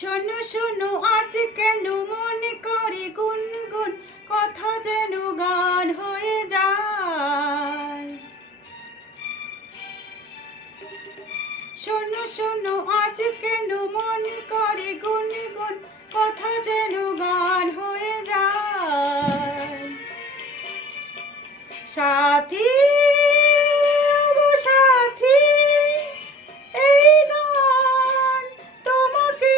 শোনো শোনো আজ কেন মনে করে গুনগুন কথা যেন গান হয়ে যায়। শোনো শোনো আজ কেন মনে করে গুনগুন কথা যেন গান হয়ে যায়। সাথী গো সাথী, এই গান তোমাকে,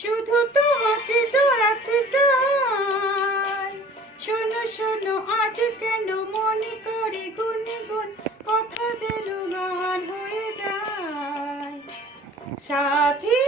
শুধু তোমাকে জড়াতে চাই। শোনো শোনো আজ কেন মনে করে গুনগুন কথা যেন গান হয়ে যায়। সাথী